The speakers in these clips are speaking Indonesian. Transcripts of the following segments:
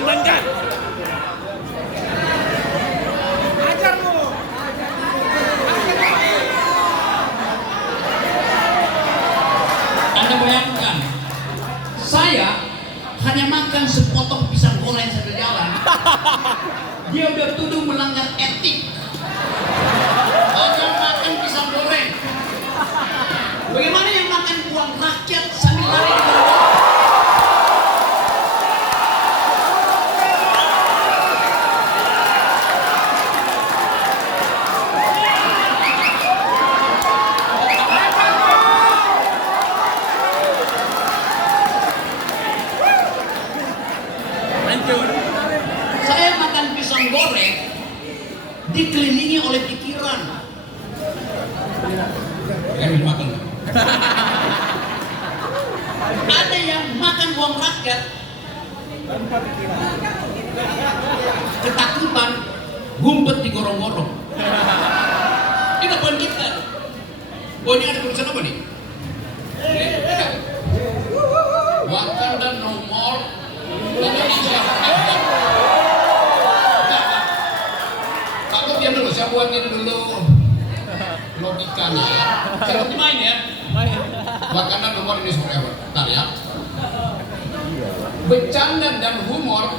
Banjar. Ajar lu. Anda bayangkan, saya hanya makan sepotong pisang goreng sambil jalan. Dia udah tuduh melanggar etik. Hanya makan pisang goreng. Bagaimana yang makan uang rakyat sambil lari di bawah? Saya makan pisang goreng dikelilingi oleh pikiran. Makan. Ada yang makan uang rakyat ketakutan, ngumpet di gorong-gorong. Ini poin kita. Oh, ini ada tulisan apa nih? Wakanda no more, Indonesia forever. Takut diam dulu, saya buatin dulu logikanya. Saya main ya. Wakanda no more, Indonesia forever. Bentar ya. Bercanda dan humor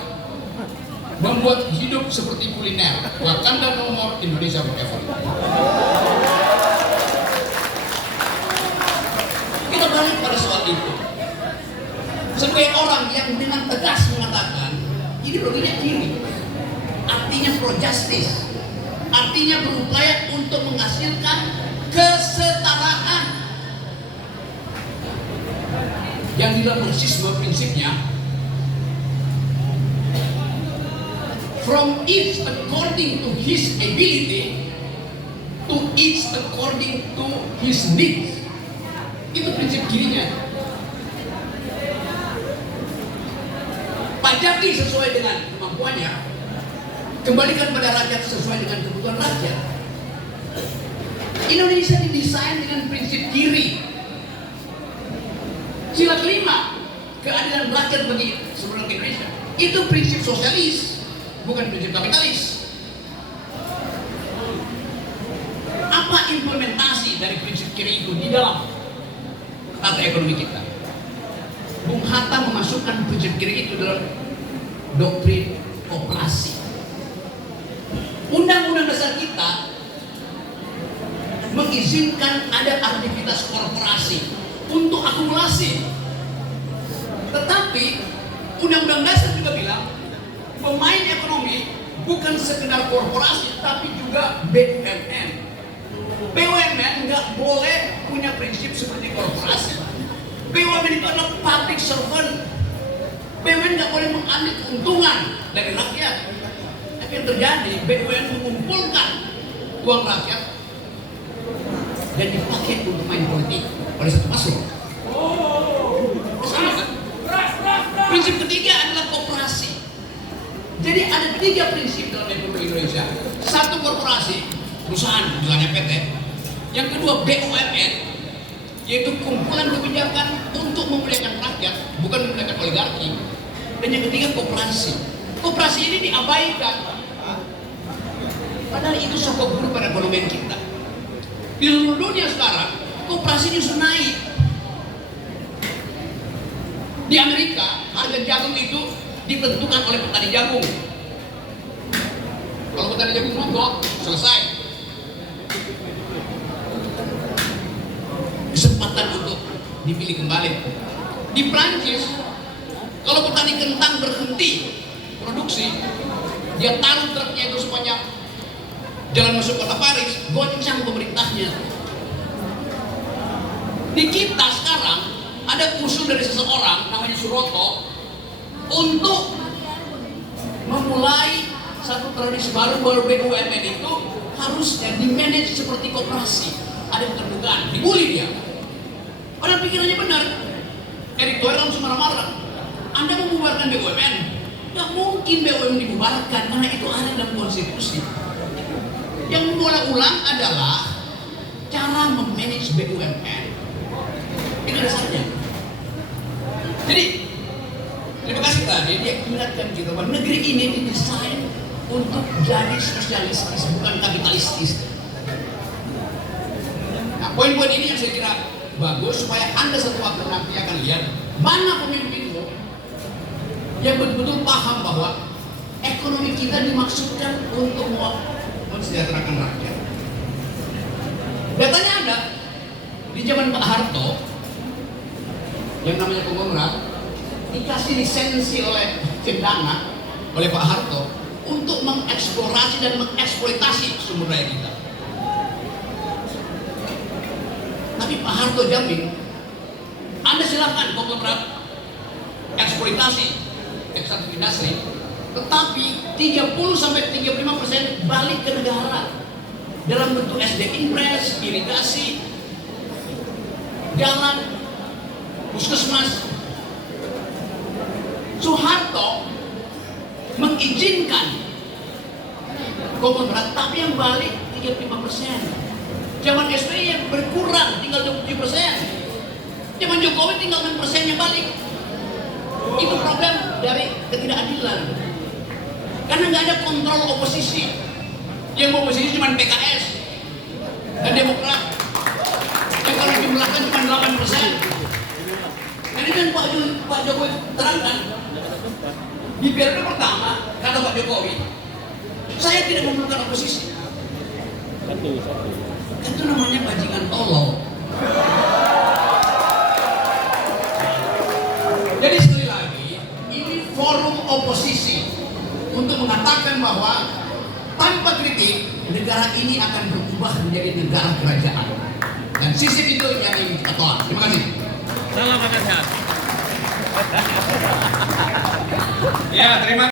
membuat hidup seperti kuliner. Wakanda no more, Indonesia forever. Kita balik pada soal itu. Sebagai orang yang dengan tegas mengatakan ideologinya kiri, artinya pro justice, artinya berupaya untuk menghasilkan kesetaraan. Yang di dalam marxisme prinsipnya from each according to his ability to each according to his needs. Itu prinsip kirinya. Pajaki sesuai dengan kemampuannya, kembalikan pada rakyat sesuai dengan kebutuhan rakyat. Indonesia didesain dengan prinsip kiri. Sila kelima, keadilan rakyat bagi seluruh Indonesia. Itu prinsip sosialis, bukan prinsip kapitalis. Apa implementasi dari prinsip kiri itu di dalam tata ekonomi kita? Bung Hatta memasukkan prinsip kiri itu dalam doktrin koperasi. Undang-undang dasar kita mengizinkan ada aktivitas korporasi untuk akumulasi. Tetapi undang-undang dasar juga bilang pemain ekonomi bukan sekedar korporasi tapi juga BUMN. BUMN nggak boleh punya prinsip seperti korporasi. BUMN itu adalah public servant. BUMN nggak boleh mengambil keuntungan dari rakyat. Tapi yang terjadi, BUMN mengumpulkan uang rakyat dan dipakai untuk main politik oleh satu paslon. Sama kan? Prinsip ketiga adalah koperasi. Jadi ada tiga prinsip dalam ekonomi Indonesia. Satu korporasi, perusahaan, misalnya PT. Yang kedua BUMN, yaitu kumpulan kebijakan untuk memuliakan rakyat, bukan memuliakan oligarki. Dan yang ketiga koperasi. Koperasi ini diabaikan. Padahal itu sokok buruk pada ekonomi kita. Di seluruh dunia sekarang, koperasi justru naik. Di Amerika, harga jagung itu ditentukan oleh petani jagung. Kalau petani jagung mogok, selesai. Kesempatan untuk dipilih kembali. Di Prancis, kalau petani kentang berhenti produksi, dia taruh truknya itu sepanjang jalan masuk kota Paris, goncang pemerintahnya. Di kita sekarang ada usul dari seseorang namanya Suroto untuk memulai satu tradisi baru BUMN itu harusnya dimanage seperti koperasi. Ada keterbukaan, dibully dia. Padahal pikirannya benar. Erick Thohir langsung marah-marah. Anda membubarkan BUMN? Gak mungkin BUMN dibubarkan karena itu ada dalam konstitusi. Yang mengulang-ulang adalah cara memanage BUMN. Itu dasarnya. Jadi, terima kasih tadi kali dia ingatkan kita bahwa negeri ini didesain untuk jadi sosialistis, bukan kapitalistis. Nah, poin-poin ini yang saya kira bagus supaya Anda satu waktu nanti akan lihat mana pemimpinmu yang betul-betul paham bahwa ekonomi kita dimaksudkan untuk mensejahterakan rakyat. Datanya ada di zaman Pak Harto yang namanya konglomerat dikasih lisensi oleh Cendana oleh Pak Harto untuk mengeksplorasi dan mengeksploitasi sumber daya kita. Tapi Pak Harto jamin, Anda silakan konglomerat eksploitasi ekstraktif industri, tetapi 30-35% balik ke negara dalam bentuk SD Impres, irigasi, jalan, puskesmas. Soeharto mengizinkan konglomerat, tapi yang balik 35%. Zaman SBY yang berkurang tinggal 27%. Zaman Jokowi tinggal 6% yang balik. Itu problem dari ketidakadilan. Karena nggak ada kontrol oposisi. Yang oposisi cuma PKS dan Demokrat. Yang kalau jumlahkan cuma 8%. Ini kan Pak Jokowi terangkan. Di periode pertama, kata Pak Jokowi, saya tidak memerlukan oposisi. Itu namanya bajingan tolol. Jadi sekali lagi, ini forum oposisi untuk mengatakan bahwa tanpa kritik, negara ini akan berubah menjadi negara kerajaan. Dan sistem itu yang ingin kita tolak. Terima kasih. Salam makan sehat. Ya, terima kasih.